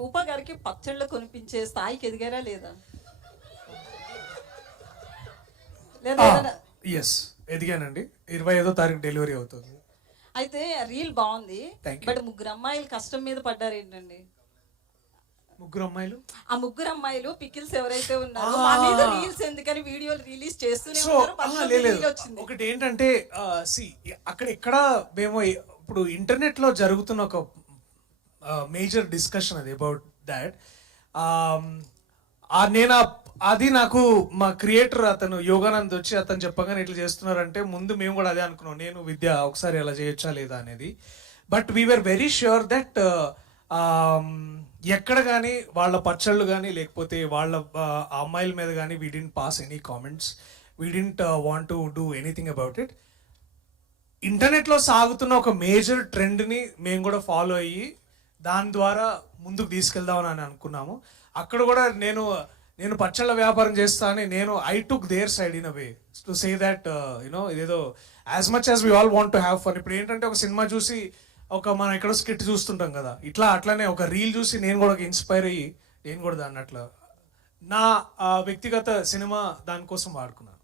రూపా గారికి పచ్చళ్ళు కొనిపించే స్థాయికి ఎదిగారా లేదా? లేదా ఏదైనా ఎస్, ఎదిగానండి. 25వ తారీఖు డెలివరీ అవుతుంది. అయితే రీల్ బాగుంది, Thank you. బట్ ముగ్గురు అమ్మాయిలు కష్టం మీద పడ్డారు ఏంటండి? ముగ్గురు అమ్మాయిలు, ఆ ముగ్గురు అమ్మాయిలు పికిల్స్ ఎవరైతే ఉన్నారో మా మీద రీల్స్ ఎందుకని వీడియోలు రిలీజ్ చేస్తూనే సో ఉన్నారు. మధ్యలో లేదు, reel వచ్చింది. ఒకటి ఏంటంటే సి అక్కడ ఎక్కడ మేము ఇప్పుడు ఇంటర్నెట్ లో జరుగుతున్న ఒక మేజర్ డిస్కషన్ అది అబౌట్ దాట్. నేను అది నాకు మా క్రియేటర్ అతను యోగానంద్ వచ్చి అతను చెప్పగానే ఇట్లా చేస్తున్నారంటే ముందు మేము కూడా అదే అనుకున్నాం, నేను విద్య ఒకసారి అలా చేయొచ్చా లేదా అనేది. But we are very sure that ఎక్కడ కానీ వాళ్ళ పచ్చళ్ళు కానీ లేకపోతే వాళ్ళ అమ్మాయిల మీద కానీ we didn't pass any comments, we didn't want to do anything about it. ఇంటర్నెట్లో సాగుతున్న ఒక మేజర్ ట్రెండ్ని మేము కూడా ఫాలో అయ్యి దాని ద్వారా ముందుకు తీసుకెళ్దామని అనుకున్నాము. అక్కడ కూడా నేను పచ్చళ్ళ వ్యాపారం చేస్తా అని I took their side in a way to say that you know ఇదేదో as much as we all want to have fun. ఇప్పుడు ఏంటంటే ఒక సినిమా చూసి మనం ఎక్కడో స్కిట్ చూస్తుంటాం కదా, అట్లానే ఒక రీల్ చూసి నేను కూడా ఇన్స్పైర్ అయ్యి నేను కూడా దాన్ని అట్లా నా వ్యక్తిగత సినిమా దానికోసం వాడుకున్నాను.